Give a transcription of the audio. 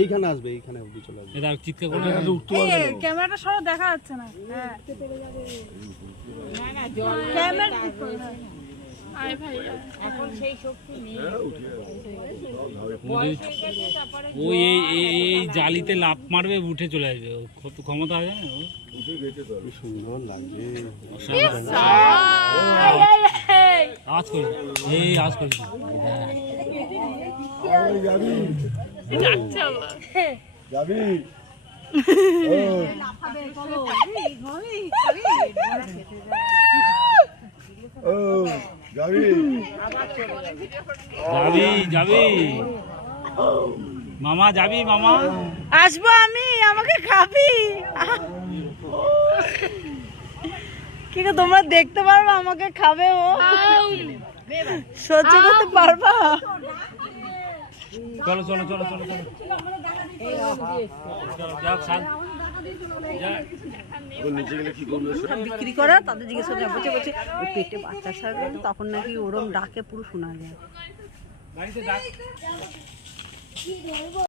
এইখানে আসবে, এইখানে চলে আসবে। ক্যামেরাটা সব দেখা যাচ্ছে না। ও এই জালিতে লাফ মারবে, উঠে চলে আসবে, কত ক্ষমতা আছে না। সুন্দর লাগছে। আজ করি এই আজ করি যাবি যাবি যাবি যাবি মামা, যাবি মামা? আসবো আমি, আমাকে খাবি? কি গো, তোমরা দেখতে পারবা আমাকে খাবে? ও সহ্য করতে পারবা? চলো চলো চলো চলো চলো বিক্রি করা তাদের জিজ্ঞেস করে বলছে পেটে বাচ্চা থাকবে তখন নাকি ওরম ডাকে পুরো শোনা যায়।